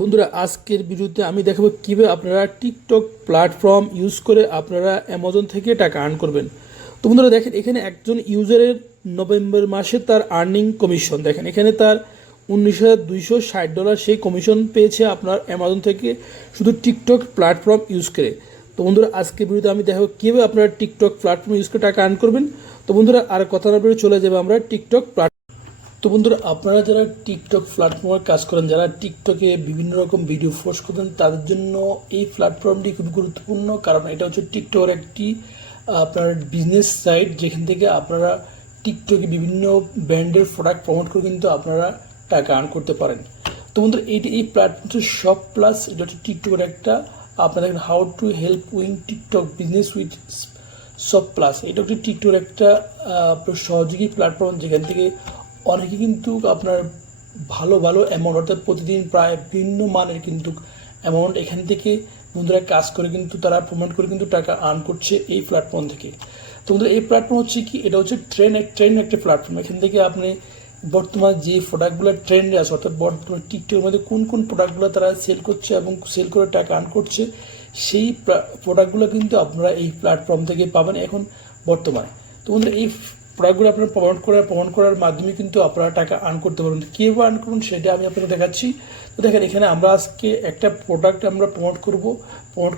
বন্ধুরা আজকের ভিডিওতে আমি দেখাবো কীভাবে আপনারা টিকটক প্ল্যাটফর্ম ইউজ করে আপনারা অ্যামাজন থেকে টাকা আর্ন করবেন। তো বন্ধুরা দেখেন এখানে একজন ইউজারের নভেম্বর মাসে তার আর্নিং কমিশন দেখেন এখানে তার $19,260 সেই কমিশন পেয়েছে আপনার অ্যামাজন থেকে শুধু টিকটক প্ল্যাটফর্ম ইউজ করে। তো বন্ধুরা আজকের ভিডিওতে আমি দেখাবো কীভাবে আপনারা টিকটক প্ল্যাটফর্ম ইউজ করে টাকা আর্ন করবেন। তো বন্ধুরা আর কথা না বলে চলে যাবে আমরা টিকটক প্ল্যাটফর্ম। তো বন্ধুরা আপনারা যারা টিকটক প্ল্যাটফর্মে কাজ করেন, যারা টিকটকে বিভিন্ন রকম ভিডিও পোস্ট করেন, তাদের জন্য এই প্ল্যাটফর্মটি খুব গুরুত্বপূর্ণ। কারণ এটা হচ্ছে টিকটকের একটি আপনার বিজনেস সাইট, যেখান থেকে আপনারা টিকটকে বিভিন্ন ব্র্যান্ডের প্রোডাক্ট প্রমোট করে কিন্তু আপনারা টাকা আর্ন করতে পারেন। তো বন্ধুরা এই প্ল্যাটফর্ম হচ্ছে শপ প্লাস, এটা হচ্ছে টিকটকের একটা আপনারা দেখেন how to help win TikTok business with shop plus. এটা হচ্ছে টিকটকের একটা সহযোগী প্ল্যাটফর্ম, যেখান থেকে অনেকে কিন্তু আপনার ভালো ভালো অ্যামাউন্ট, অর্থাৎ প্রতিদিন প্রায় ভিন্ন মানের কিন্তু অ্যামাউন্ট এখান থেকে বন্ধুরা কাজ করে কিন্তু তারা প্রমোট করে কিন্তু টাকা আর্ন করছে এই প্ল্যাটফর্ম থেকে। তো বন্ধুরা এই প্ল্যাটফর্ম হচ্ছে কি, এটা হচ্ছে ট্রেন্ড একটা প্ল্যাটফর্ম। এখান থেকে আপনি বর্তমানে যে প্রোডাক্টগুলো ট্রেন্ডে আছে, অর্থাৎ বর্তমানে টিকটকের মধ্যে কোন কোন প্রোডাক্টগুলো তারা সেল করছে এবং সেল করে টাকা আর্ন করছে, সেই প্রোডাক্টগুলো কিন্তু আপনারা এই প্ল্যাটফর্ম থেকে পাবেন এখন বর্তমানে। তো বন্ধুরা এই প্রোডাক্টগুলো আপনারা প্রমোট করার মাধ্যমে কিন্তু আপনারা টাকা আর্ন করতে পারবেন। কীভাবে আর্ন করুন সেটা আমি আপনাকে দেখাচ্ছি। তো দেখেন এখানে আমরা আজকে একটা প্রোডাক্ট আমরা প্রমোট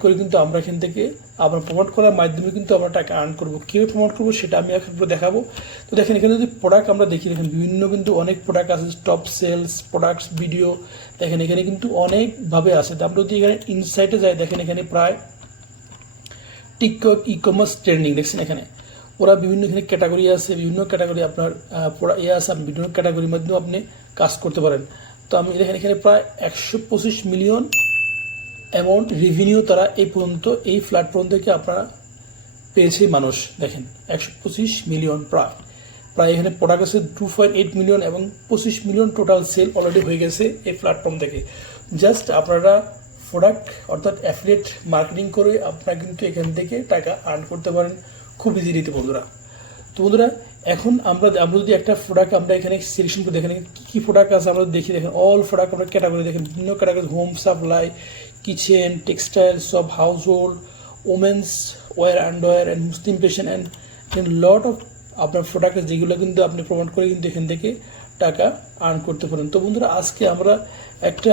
করে কিন্তু আমরা এখান থেকে আবার প্রমোট করার মাধ্যমে কিন্তু আমরা টাকা আর্ন করবো। কীভাবে প্রমোট করবো সেটা আমি আপনাকে দেখাবো। তো দেখেন এখানে যদি প্রোডাক্ট আমরা দেখি, দেখেন বিভিন্ন কিন্তু অনেক প্রোডাক্ট আছে, টপ সেলস প্রোডাক্টস ভিডিও, দেখেন এখানে কিন্তু অনেকভাবে আছে। তো আমরা যদি এখানে ইনসাইটে যাই, দেখেন এখানে প্রায় টিকটক ই কমার্স ট্রেন্ডিং দেখছেন, এখানে ওরা বিভিন্ন এখানে ক্যাটাগরি আছে, বিভিন্ন ক্যাটাগরি আপনার আছে, আপনি বিভিন্ন ক্যাটাগরির মাধ্যমে আপনি কাজ করতে পারেন। তো আমি দেখেন এখানে প্রায় 125 মিলিয়ন অ্যামাউন্ট রেভিনিউ তারা এই পর্যন্ত এই প্ল্যাটফর্ম থেকে আপনারা পেয়েছে মানুষ। দেখেন 125 মিলিয়ন প্রায় এখানে প্রোডাক্ট আছে 2.8 মিলিয়ন এবং 25 মিলিয়ন টোটাল সেল অলরেডি হয়ে গেছে এই প্ল্যাটফর্ম থেকে। জাস্ট আপনারা প্রোডাক্ট অর্থাৎ অ্যাফিলিয়েট মার্কেটিং করে আপনারা কিন্তু এখান থেকে টাকা আর্ন করতে পারেন খুব ইজিলিতে বন্ধুরা। তো বন্ধুরা এখন আমরা যদি একটা প্রোডাক্ট আমরা এখানে সিলেকশন করে দেখেন কী প্রোডাক্ট আছে আমরা দেখি, দেখেন অল প্রোডাক্ট আমরা ক্যাটাগরি দেখেন, বিভিন্ন category home supply, kitchen, textile, সব household, women's wear, underwear and Muslim fashion and lot of আপনার প্রোডাক্ট যেগুলো কিন্তু আপনি প্রমোট করে কিন্তু এখান থেকে টাকা আর্ন করতে পারেন। তো বন্ধুরা আজকে আমরা একটা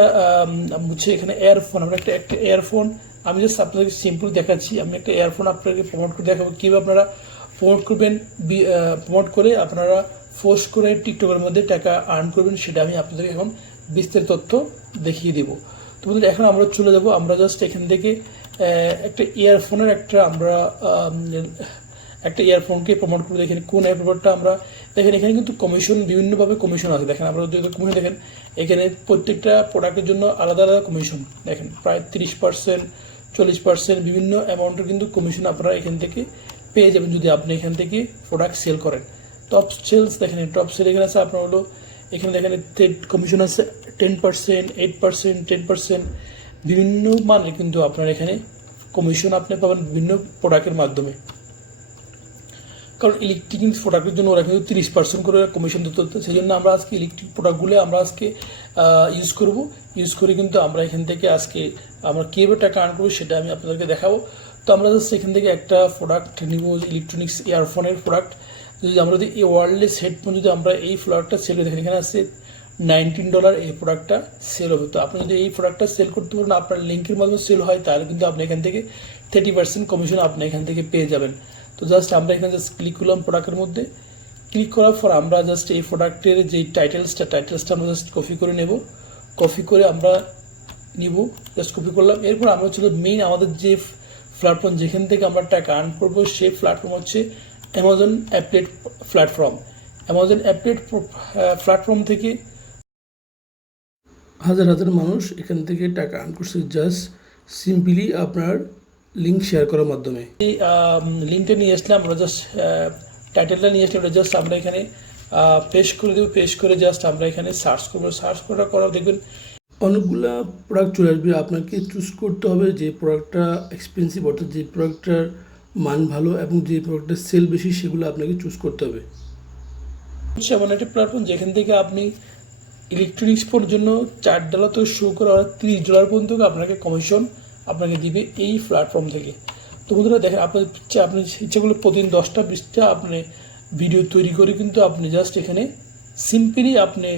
হচ্ছে এখানে এয়ারফোন, আমরা একটা এয়ারফোন আমি জাস্ট আপনাদেরকে সিম্পল দেখাচ্ছি। আমি একটা এয়ারফোন আপনাকে প্রমোট করে দেখাবো কীভাবে আপনারা প্রমোট করবেন, প্রমোট করে আপনারা পোস্ট করে টিকটকের মধ্যে টাকা আর্ন করবেন, সেটা আমি আপনাদেরকে এখন বিস্তারিত তথ্য দেখিয়ে দেবো। তো বন্ধুরা এখন আমরা চলে যাব, আমরা জাস্ট এখান থেকে একটা ইয়ারফোনের একটা ইয়ারফোনকে প্রমোট করে দেখেন কোন এয়ারফোনটা আমরা দেখেন। এখানে কিন্তু কমিশন বিভিন্নভাবে কমিশন আছে, দেখেন আমরা যদি কমিশন দেখেন এখানে প্রত্যেকটা প্রোডাক্টের জন্য আলাদা আলাদা কমিশন, দেখেন প্রায় 30%, 40% বিভিন্ন অ্যামাউন্টের কিন্তু কমিশন আপনারা এখান থেকে পেয়ে যাবেন যদি আপনি এখান থেকে প্রোডাক্ট সেল করেন। টপ সেলস দেখেন, টপ সেল এখানে আছে আপনার হলো, এখানে দেখেন কমিশন আছে 10%, 8%, 10%, বিভিন্ন মানের কিন্তু আপনার এখানে কমিশন আপনি পাবেন বিভিন্ন প্রোডাক্টের মাধ্যমে। কারণ ইলেকট্রিক প্রোডাক্টের জন্য ওরা কিন্তু 30% করে কমিশন দিতে হতো, সেই জন্য আমরা আজকে ইলেকট্রিক প্রোডাক্টগুলো আমরা আজকে ইউজ করে কিন্তু আমরা এখান থেকে আজকে আমরা কীভাবে টাকা আর্ন করবো সেটা আমি আপনাদেরকে দেখাবো। তো আমরা জাস্ট এখান থেকে একটা প্রোডাক্ট নিব, ইলেকট্রনিক্স ইয়ারফোনের প্রোডাক্ট। যদি আমরা যদি এই ওয়ারলেস হেডফোন যদি আমরা এই প্রোডাক্টটা সেল করি, দেখেন এখানে আছে $19 এই প্রোডাক্টটা সেল হবে। তো আপনি যদি এই প্রোডাক্টটা সেল করতে পারেন, আপনার লিঙ্কের মাধ্যমে সেল হয়, তাহলে কিন্তু আপনি এখান থেকে 30% কমিশন আপনি এখান থেকে পেয়ে যাবেন। তো জাস্ট আমরা এখানে জাস্ট ক্লিক করলাম প্রোডাক্টের মধ্যে, ক্লিক করার পর আমরা জাস্ট এই প্রোডাক্টের যে টাইটেলসটা আমরা জাস্ট কপি করে নেব, কপি করে আমরা নিব, জাস্ট কপি করলাম। এরপর আমরা ছিল মেইন আমাদের যে প্ল্যাটফর্ম যেখান থেকে আমরা টাকা আর্ন করবো, সেই প্ল্যাটফর্ম হচ্ছে Amazon affiliate platform. Amazon affiliate platform থেকে হাজার হাজার মানুষ এখান থেকে টাকা আর্ন করছে জাস্ট সিম্পলি আপনার লিঙ্ক শেয়ার করার মাধ্যমে। এই লিঙ্কটা নিয়ে আসলে আমরা জাস্ট টাইটেলটা নিয়ে আসলে জাস্ট আমরা এখানে পেস্ট করে দেবো, পেস্ট করে জাস্ট আমরা এখানে সার্চ করবো, সার্চ করার দেখবেন অনেকগুলা প্রোডাক্ট চলে আসবে। আপনাকে চুজ করতে হবে যে প্রোডাক্টটা এক্সপেন্সিভ, অর্থাৎ যে প্রোডাক্টটার মান ভালো এবং যে প্রোডাক্টের সেল বেশি, সেগুলো আপনাকে চুজ করতে হবে। হচ্ছে এমন একটা প্ল্যাটফর্ম যেখান থেকে আপনি ইলেকট্রনিক্স পণ্যের জন্য $4 তো শো করে ওরা $30 পর্যন্ত আপনাকে কমিশন আপনাকে দিবে এই প্ল্যাটফর্ম থেকে। তো বন্ধুরা দেখেন, আপনার ইচ্ছা করলে প্রতিদিন 10টা-20টা আপনি ভিডিও তৈরি করে কিন্তু আপনি জাস্ট এখানে সিম্পলি আপনি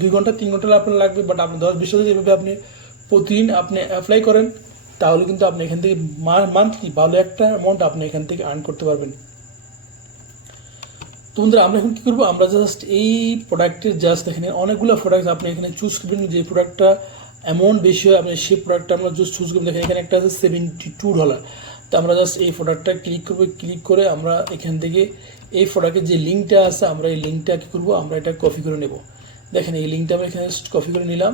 2 ঘন্টা 3 ঘন্টা আপনার লাগবে, বাট আপনি 10-20টা যেভাবে আপনি প্রতিদিন আপনি অ্যাপ্লাই করেন তাহলে কিন্তু আপনি এখান থেকে মান্থলি ভালো একটা অ্যামাউন্ট আপনি এখান থেকে আর্ন করতে পারবেন। তো বন্ধুরা আমরা এখন কী করবো, আমরা জাস্ট এই প্রোডাক্টের জাস্ট এখানে অনেকগুলো প্রোডাক্ট আপনি এখানে চুজ করবেন, যে প্রোডাক্টটা অ্যামাউন্ট বেশি হয় আপনি সেই প্রোডাক্টটা আমরা জাস্ট চুজ করবেন। দেখেন এখানে একটা আছে $72। তো আমরা জাস্ট এই প্রোডাক্টটা ক্লিক করবো, ক্লিক করে আমরা এখান থেকে এই প্রোডাক্টের যে লিঙ্কটা আছে আমরা এই লিঙ্কটা কী করবো, আমরা এটা কপি করে নেব। দেখেন এই লিঙ্কটা আমরা এখানে কপি করে নিলাম।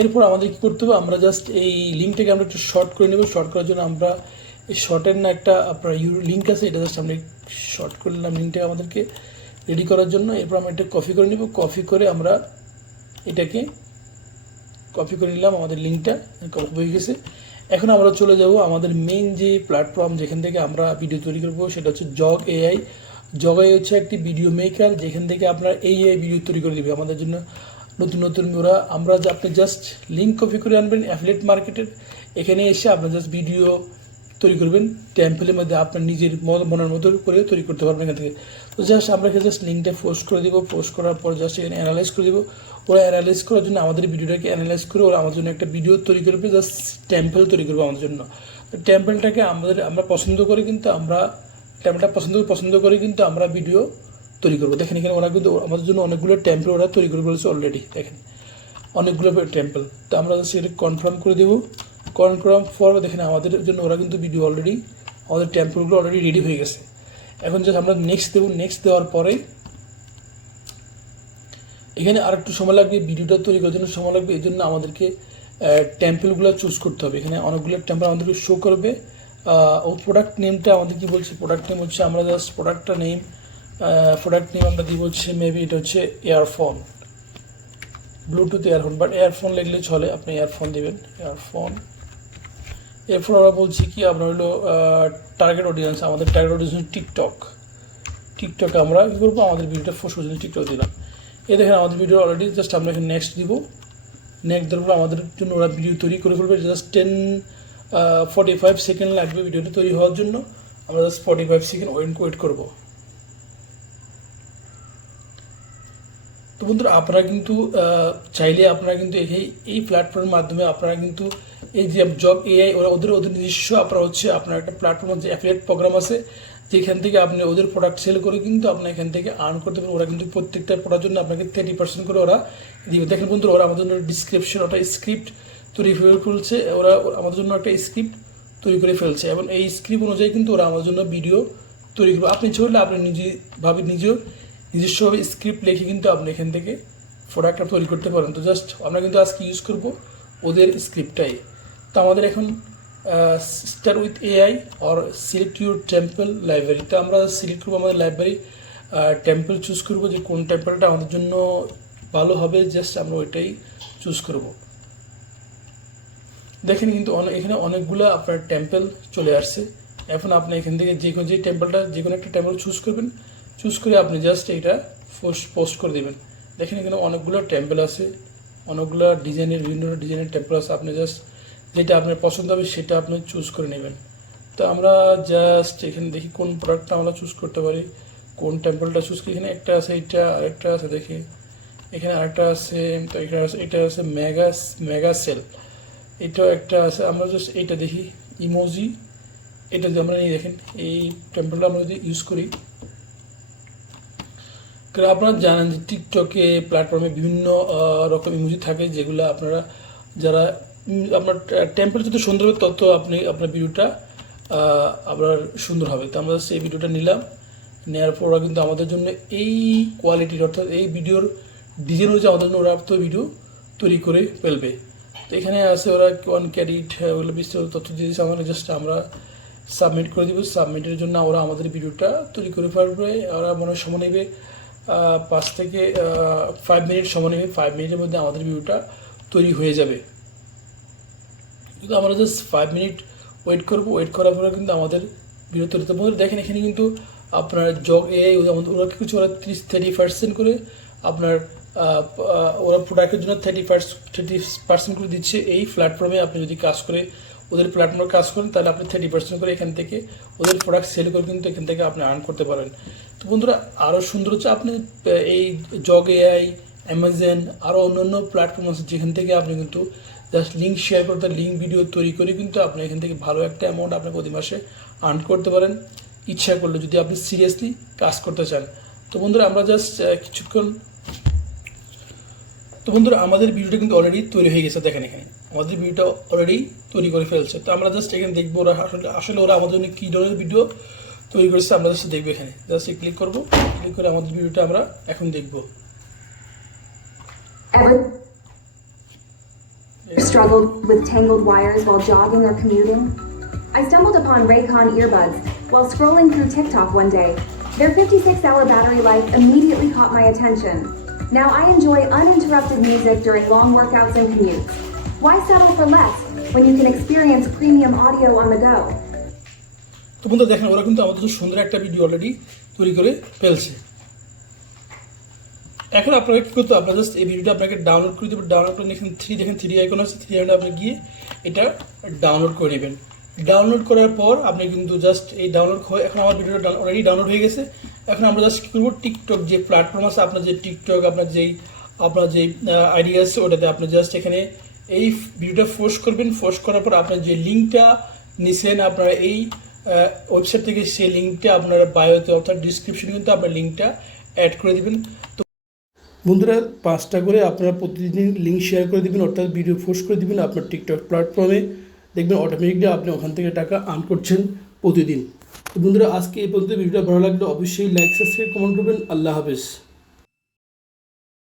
এরপর আমাদের কী করতে হবে, আমরা জাস্ট এই লিঙ্কটাকে আমরা একটু শর্ট করে নেব। শর্ট করার জন্য আমরা এই শর্টের না একটা আপনার লিঙ্ক আছে, এটা জাস্ট আমরা শর্ট করে নিলাম লিঙ্কটাকে আমাদেরকে রেডি করার জন্য। এরপর আমরা এটা কপি করে নেব, কপি করে আমরা এটাকে কপি করে নিলাম, আমাদের লিঙ্কটা কপি হয়ে গেছে। এখন আমরা চলে যাব আমাদের মেইন যে প্ল্যাটফর্ম যেখান থেকে আমরা ভিডিও তৈরি করব, সেটা হচ্ছে জগ এআই। জগ এআই হচ্ছে একটি ভিডিও মেকার, যেখান থেকে আপনার এআই ভিডিও তৈরি করে দেবে আমাদের জন্য নতুন নতুন আপনি জাস্ট লিঙ্ক কপি করে আনবেন অ্যাফিলিয়েট মার্কেটের। এখানে এসে আপনি জাস্ট ভিডিও তৈরি করবেন টেম্পলের মধ্যে, আপনার নিজের মনের মতো করে তৈরি করতে পারবেন এখান থেকে। তো জাস্ট আমরা এখানে জাস্ট লিঙ্কটা পোস্ট করে দেবো, পোস্ট করার পর জাস্ট এখানে অ্যানালাইজ করে দেবো। ওরা অ্যানালাইজ করার জন্য আমাদের ভিডিওটাকে অ্যানালাইজ করে ওরা আমাদের জন্য একটা ভিডিও তৈরি করবে, জাস্ট টেম্পল তৈরি করবে আমাদের জন্য। তো টেম্পলটাকে আমরা পছন্দ করে কিন্তু আমরা টেম্পলটা পছন্দ করে কিন্তু আমরা ভিডিও তৈরি করবো। দেখেন এখানে ওরা কিন্তু আমাদের জন্য অনেকগুলো টেম্পল ওরা তৈরি করে বলেছে অলরেডি, দেখেন অনেকগুলো টেম্পল। তো আমরা সেটা কনফার্ম করে দেবো। কনফার্ম ফর দেখেন আমাদের জন্য ওরা কিন্তু ভিডিও অলরেডি আমাদের টেম্পলগুলো অলরেডি রেডি হয়ে গেছে। এখন জাস্ট আমরা নেক্সট দেবো। নেক্সট দেওয়ার পরে এখানে আর একটু সময় লাগবে, ভিডিওটা তৈরি করার জন্য সময় লাগবে। এই জন্য আমাদেরকে টেম্পলগুলো চুজ করতে হবে। এখানে অনেকগুলো টেম্পল আমাদেরকে শো করবে। ও প্রোডাক্ট নেমটা আমাদের কি বলছে, প্রোডাক্ট নেম হচ্ছে আমরা জাস্ট প্রোডাক্ট নেম আমরা দিব হচ্ছে মেবি এটা হচ্ছে earphone, Bluetooth earphone, but earphone লিখলে চলে, আপনি ইয়ারফোন দেবেন ইয়ারফোন। এরপর আমরা বলছি কি আপনার হলো টার্গেট অডিয়েন্স, আমাদের টার্গেট অডিয়েন্স টিকটকে আমরা কী করবো, আমাদের ভিডিওটা ফোর্স করছি টিকটক দিলাম। এই দেখেন আমাদের ভিডিও অলরেডি জাস্ট আমরা এখানে নেক্সট দিব। নেক্সট দেওয়ার পর আমাদের জন্য ওরা ভিডিও তৈরি করে ফেলবে, জাস্ট 45 সেকেন্ড লাগবে ভিডিওটা তৈরি হওয়ার জন্য। আমরা জাস্ট 45 সেকেন্ড ওয়েট করবো। তো বন্ধুরা আপনারা কিন্তু চাইলে আপনারা কিন্তু এই প্ল্যাটফর্মের মাধ্যমে আপনারা কিন্তু এই যে জব এআই ওদের নিজস্ব আপনার একটা প্ল্যাটফর্ম যে অ্যাফিলিয়েট প্রোগ্রাম আছে, যেখান থেকে আপনি ওদের প্রোডাক্ট সেল করে কিন্তু আপনি এখান থেকে আর্ন করতে পারেন। ওরা কিন্তু প্রত্যেকটা প্রোডাক্টের জন্য আপনাকে 30% করে ওরা দিবে। দেখেন বন্ধুরা ওরা আমাদের জন্য ডিসক্রিপশন ওটা স্ক্রিপ্ট তৈরি করে ফেলছে, ওরা আমাদের জন্য একটা স্ক্রিপ্ট তৈরি করে ফেলছে এবং এই স্ক্রিপ্ট অনুযায়ী কিন্তু ওরা আমাদের জন্য ভিডিও তৈরি করবে। আপনি চাইলে আপনি নিজস্বভাবে স্ক্রিপ্ট লিখে কিন্তু আপনি এখান থেকে প্রোডাক্টটা তৈরি করতে পারেন। তো জাস্ট আমরা কিন্তু আজকে ইউজ করব ওদের স্ক্রিপ্টটাই। তো আমাদের এখন start with AI or select your temple library. তো আমরা সিলেক্ট করবো আমাদের লাইব্রেরি টেম্পল চুজ করবো, যে কোন টেম্পলটা আমাদের জন্য ভালো হবে, জাস্ট আমরা ওইটাই চুজ করব। দেখেন কিন্তু এখানে অনেকগুলো আপনার টেম্পল চলে আসছে। এখন আপনি এখান থেকে যে কোনো একটা টেম্পল চুজ করবেন, চুজ করে আপনি জাস্ট এটা পোস্ট করে দেবেন। দেখেন এখানে অনেকগুলো টেম্পল আছে, অনেকগুলো বিভিন্ন ডিজাইনের টেম্পল আছে। আপনি জাস্ট যেটা আপনার পছন্দ হবে সেটা আপনি চুজ করে নেবেন। তো আমরা জাস্ট এখানে দেখি কোন প্রোডাক্টটা আমরা চুজ করতে পারি, কোন টেম্পলটা চুজ করি। এখানে একটা আছে, এটা আরেকটা আছে, দেখি এখানে আরেকটা আছে। তো এটা আছে মেগা সেল, এটাও একটা আছে। আমরা জাস্ট এইটা দেখি ইমোজি, এটা যদি আমরা নিয়ে দেখেন এই টেম্পলটা আমরা যদি ইউজ করি, কারণ আপনারা জানেন যে টিকটকে প্ল্যাটফর্মে বিভিন্ন রকম ইমোজি থাকে, যেগুলো আপনারা যারা আপনার টেম্পল যত সুন্দর হবে তত আপনার ভিডিওটা আপনার সুন্দর হবে। তো আমরা সেই ভিডিওটা নিলাম, নেওয়ার পর ওরা কিন্তু আমাদের জন্য এই কোয়ালিটির অর্থাৎ এই ভিডিওর ডিজাইন অনুযায়ী আমাদের জন্য ওরা তো ভিডিও তৈরি করে ফেলবে। তো এখানে আছে ওরা ওয়ান ক্যারিট ওগুলো বিস্তারিত তথ্য দিয়ে দিচ্ছে, আমরা সাবমিট করে দিব। সাবমিটের জন্য ওরা আমাদের ভিডিওটা তৈরি করে ফেলবে। ওরা মনে হয় সময় নেবে 5 থেকে 5 মিনিট সময় নেবে। 5 মিনিটের মধ্যে আমাদের ভিডিওটা তৈরি হয়ে যাবে। কিন্তু আমরা জাস্ট 5 মিনিট ওয়েট করবো। ওয়েট করার পরে কিন্তু আমাদের ভিডিও তৈরি করতে হবে। দেখেন এখানে কিন্তু আপনার জগ এআই ওরা কিছু ওরা 30% করে আপনার ওরা প্রোডাক্টের জন্য 30% করে দিচ্ছে। এই প্ল্যাটফর্মে আপনি যদি কাজ করে ওদের প্ল্যাটফর্মে কাজ করেন তাহলে আপনি 30% করে এখান থেকে ওদের প্রোডাক্ট সেল করে কিন্তু এখান থেকে আপনি আর্ন করতে পারেন। তো বন্ধুরা আরও সুন্দর হচ্ছে আপনি এই জগ এআই, অ্যামাজন আরও অন্যান্য প্ল্যাটফর্ম আছে যেখান থেকে আপনি কিন্তু জাস্ট লিঙ্ক শেয়ার করতে লিঙ্ক ভিডিও তৈরি করে কিন্তু আপনি এখান থেকে ভালো একটা অ্যামাউন্ট আপনি প্রতি মাসে আর্ন করতে পারেন ইচ্ছা করলে, যদি আপনি সিরিয়াসলি কাজ করতে চান। তো বন্ধুরা আমরা জাস্ট কিছুক্ষণ তো বন্ধুরা আমাদের ভিডিওটা কিন্তু অলরেডি তৈরি হয়ে গেছে। দেখেন এখানে আমাদের ভিডিওটা অলরেডি তৈরি করে ফেলছে। তো আমরা জাস্ট এখানে দেখবো ওরা আসলে ওরা আমাদের জন্য কী ধরনের ভিডিও তৈরি করেছে আমরা জাস্ট দেখবো। এখানে জাস্ট ক্লিক করবো, ক্লিক করে আমাদের ভিডিওটা আমরা এখন দেখবো। Struggled with tangled wires while jogging or commuting? I stumbled upon Raycon earbuds while scrolling through TikTok one day. Their 56-hour battery life immediately caught my attention. Now I enjoy uninterrupted music during long workouts and commutes. Why settle for less when you can experience premium audio on the go? তো বন্ধুরা দেখেন ওরা কিন্তু আমাদের জন্য সুন্দর একটা video already তৈরি করে ফেলছে। এখন আপনাকে কী করতে হবে, আপনার জাস্ট এই ভিডিওটা আপনাকে ডাউনলোড করে দেবেন। ডাউনলোড করে এখানে দেখেন থ্রি আইকন আছে, থ্রি আইকনে আপনি গিয়ে এটা ডাউনলোড করে নেবেন। ডাউনলোড করার পর আপনি কিন্তু জাস্ট এই ডাউনলোড হয়ে এখন আমার ভিডিওটা অলরেডি ডাউনলোড হয়ে গেছে। এখন আমরা জাস্ট কী করবো, টিকটক যে প্ল্যাটফর্ম আছে আপনার যে টিকটক আপনার যেই আইডি আছে ওটাতে আপনি জাস্ট এখানে এই ভিডিওটা পোস্ট করবেন। পোস্ট করার পর আপনার যে লিঙ্কটা নিছেন আপনারা এই ওয়েবসাইট থেকে, সেই লিঙ্কটা আপনার বায়োতে অর্থাৎ ডিসক্রিপশনে কিন্তু আপনার লিঙ্কটা অ্যাড করে দেবেন। তো বন্ধুরা 5টা করে আপনারা প্রতিদিন লিঙ্ক শেয়ার করে দেবেন অর্থাৎ ভিডিও পোস্ট করে দেবেন আপনার টিকটক প্ল্যাটফর্মে, দেখবেন অটোমেটিকলি আপনি ওখান থেকে টাকা আর্ন করছেন প্রতিদিন। তো বন্ধুরা আজকে এই পর্যন্ত ভিডিওটা ভালো লাগলে অবশ্যই লাইক, সাবস্ক্রাইব, কমেন্ট করবেন। আল্লাহ হাফেজ।